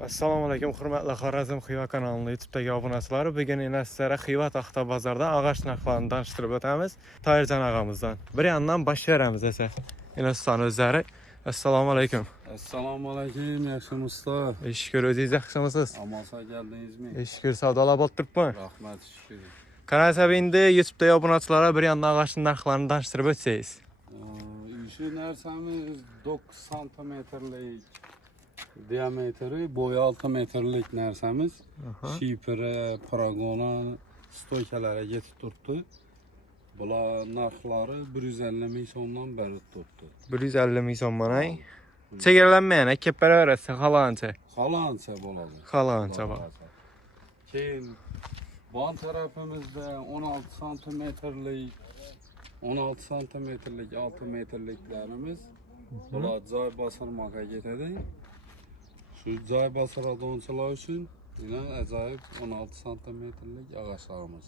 Assalamu alaykum, hurmatli Xorazm Xiva kanalının YouTube'dagi obunachilar. Bugun yana sizlarga Xiva taxta bozorda ağaç narxlarini tanıştırıb o'tamiz. Tahircan ağamızdan. Bir yandan baş veramiz esa. Yana sizlarni o'zlari. Assalomu alaykum. Assalomu alaykum, yaxshimi usta? Shukr, o'zingiz yaxshimisiz? Amalsa geldingizmi? Shukr, savdolar bo'lib turibmi? Rahmat, shukr. Qarasa endi YouTube'dagi obunachilarga bir yandan ağaç narxlarini tanıştırıb o'tsangiz. Şu narsamiz 9 santimetrlik diametri, boyu 6 metrlik narsamiz. Shipira, paragona, stoykalara yetib turibdi. Bular narxlari 150 ming so'mdan beri turibdi. 150 ming so'm manay. Chegaralanmagan, aka baravarasi xohlagancha. Xohlagancha bo'ladi. Xohlagancha bor. Keyin bon tarafimizda 16 santimetrlik 6 metrliklarimiz. Bular joy bosirmoqqa ketadi. Şu joy bosiradiganlar uchun yine ajoyib 16 santimetrlik ağaçlarımız.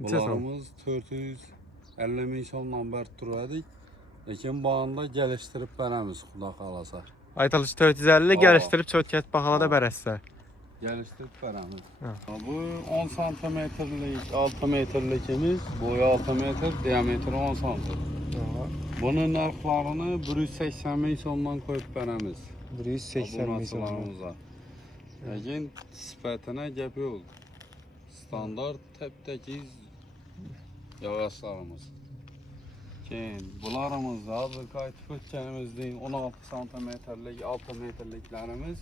Bularımız 450 ming so'mdan beri turadi. Lekin bu anda geliştirip beramiz, xudo xolasa. Aytilishi 450 geliştirib cho'tkat baholada berasizlar. Geliştirip beramiz. Bu 10 santimetrlik 6 metrlikimiz, boyu 6 metr, diametri 10 santim. Bunun narxlarini 180 ming so'mdan qo'yib beramiz. 180 ming so'm. Lekin sifatine gap yo'q. Standart tep-tekiz yağaçlarımız. Keyin bularımız hazır qaytib o'tganimizdek 16 santimetrlik 6 metrliklarimiz.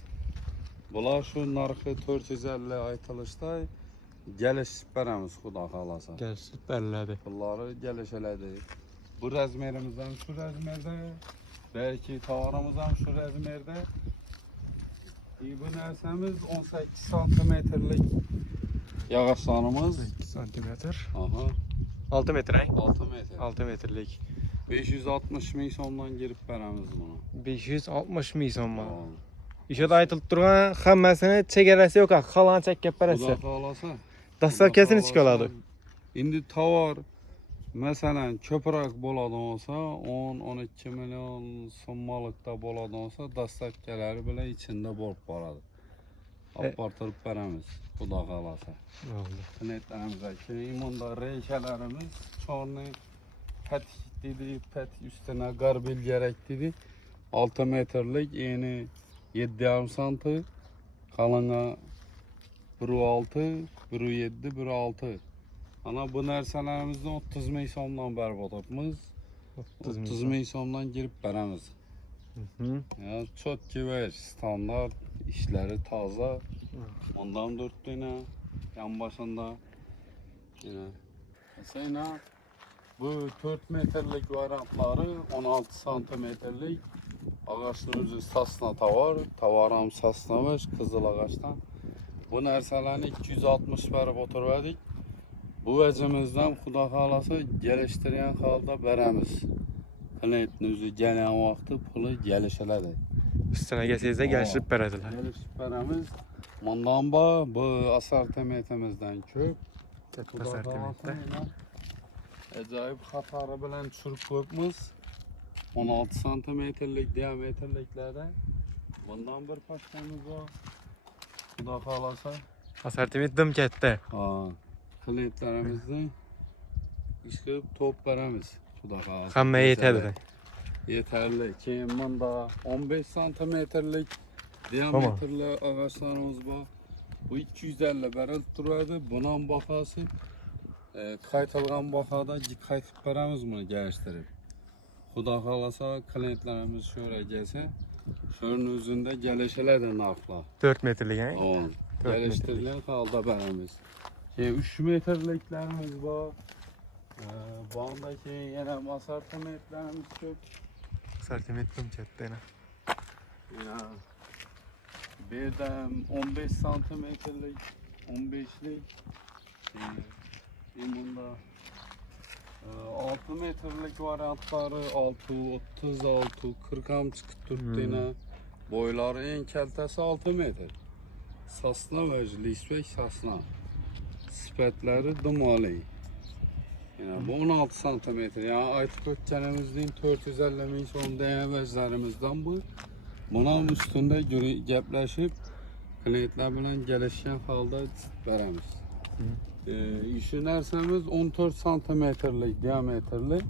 Bular şu narxı 450 aytılışda gelişib beramiz, xudo xolasa. Gelişib beriladi. Bunları gelişeledi. Bu razmerimizden şu razmerde, belki tavarımızdan şu razmerde. Bu narsamiz 18 santimetrlik yağaçlarımız. 2 santimetr. Aha. 6 metre. 6 metr. 6 metrlik. 560 ming so'mdan girib beramiz bunu. 560 ming so'm. İşte aytılıb turgan hammasini chegarasi yo'q, xohlagan chekkab berasiz. Xudo xolasa. Dastlabkasini ichga oladi. Endi tovar masalan ko'proq bo'ladigan olsa 10-12 million so'mmalikda bo'ladigan olsa dastlabkalari bilan ichida bo'lib boradi. Apartırıp beramiz, xudo xolasa. Netlerimizde keyin bunda reykalarimiz çoğunu pet dedi, pet üstüne garbil gerek dedi. 6 metrlik eni 7,5 santi, kalına 1,6, 1,7, 1,6. Ana bu narsalarimizden 30 ming so'mdan berib o'tibmiz. 30 ming so'mdan girib beramiz. Ya çok gibi standart, işleri taze. Ondan 4 tane yan başında yine. Mesela bu 4 metrlik varyantları 16 santimetrlik ağaçın özü sasna tavarım sasna var kızıl ağaçtan. Bu narselerini 260 verip oturmadık. Bu vecimizden xudo xolasa geliştiren halda beramiz. Klientin özü gelen vakti pulu gelişeledi. Üstüne gelsangiz de gelişib beradilar. Gelişib beramiz. Bundan bu asortimentimizden ko'p. Katta asortimentda. Ajoyib xatari bilan tushirib qo'yibmiz. 16 santimetrlik diametrliklarda. Bundan bir paşkamız var. Xudo xolasa. Asortiment dim katta. Ha, klientlarimizni ishqilib top beramiz. Xudo xolasa. Hamma yetadi. Yeterli. Keyin bunda 15 santimetrlik diametrli ağaçlarımız var. Bu 250 beril turadi. Bunun bahası qaytılgan bahada qaytib beramiz bunu geliştirib. Xudo xolasa klientlarimiz şöyle gelse, şunun özünde gelişelerdi narxlar. 4 metrlik ha? O, geliştirilen halda beramiz. 3 metrliklerimiz var. Bandaki yine asortimentlerimiz çok. Asortiment dim katta yana. Ya, birden 15 santimetrelik, 15'lik, bunda 6 metrelik varyantları 6, 36, 40 çıkıp turtduğuna boyları en keltesi 6 metre. Sasna ve lisbek sasna. Sipetleri dumali. Yani bu 16 santimetre. Yani aytıp ötkenimizden 450 ming so'm değerlerimizden bu. Bunun üstünde gepleşip klientler bilen gelişken halda veremiz. İşi nərsəmiz 14 santimetrlik diametrli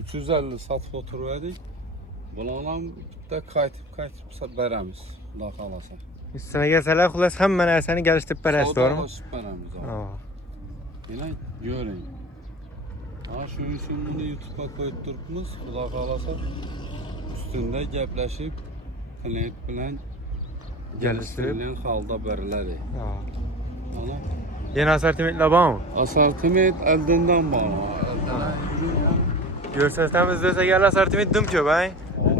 350 satıb oturverdik. Bunlarla da kayıtıb veremiz. Allah qalasa. Üstüne gəlsələr, xülas həmmə nərsəni gəlişdirib bərəz, doğru mu? Sağdalaşıb veremiz abi. Aa. Yine görün. Ha şu için bunu YouTube'a koydurmuz. Allah qalasa üstünde gəpləşib klient bilen geliştirilen halda verilir. Aa. Ana. Yeni asortimentlə var mı? Asortiment eldinden bağlı. Görsəsləmiz desə gəl asortiment dım köp, hə?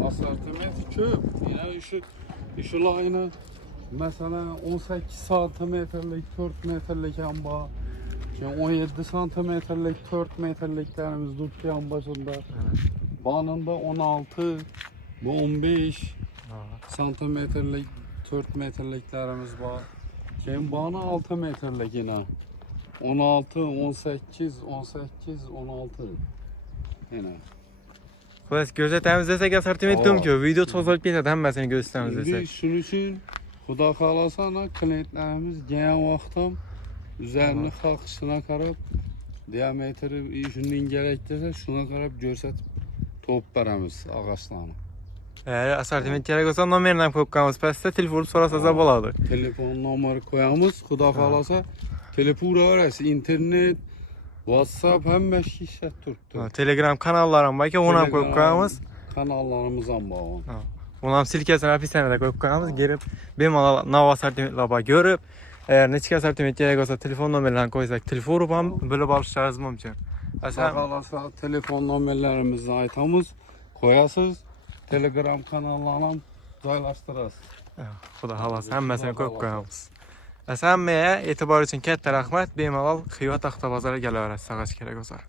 Asortiment köp. Yine işi layını mesela 18 santimetrlik 4 metrlik yan bağ. 17 santimetrlik 4 metrliklerimiz dükkan başında. Bağında 16, bu 15 santimetrlik 4 metrliklerimiz var. Bağına 6 metrlik yine. 16, 18, 16 yine. Xülas gözə təmizləsək asortiment dım köp. Video çoxalıb getədə həmməsini Şimdi göstəmizləsək. şunun için Xuda xalasana klientlerimiz gələn vaxtdan üzərini xalqışına qarab diametri işindən gərəkdirsə şuna qarab görsətib top verəmiz ağaçlarını. Əgər asortiment gərək olsa nomerlə qoyqamız, pəsdə telefonu sorasazab oladı. Telefon numara koyamız. Xuda xalasa telefon arası, internet, WhatsApp həmmə şey işlət turubdur. Telegram kanallarım var ki, ona qoyqamız. Kanallarımızdan bağlı. Onam silkəsini hapisənə də qoyqamız. Girib bemalal nav asortimentlə bax görüb. Əgər neçə asortiment gərək olsa telefon nomerlərini qoysaq, telefon rubam bölüb alışlarınız mümkün. Xuda xalasa telefon nomerlərimizi aytamız, koyasız. Telegram kanallarına paylaşdırasız. Xuda xalası həmməsini qoyqamız. Həməyə etibar üçün kətdə rəhmət. Bemalal Xiva Taxtabazara gələ verəsiz, ağac gərək olsa.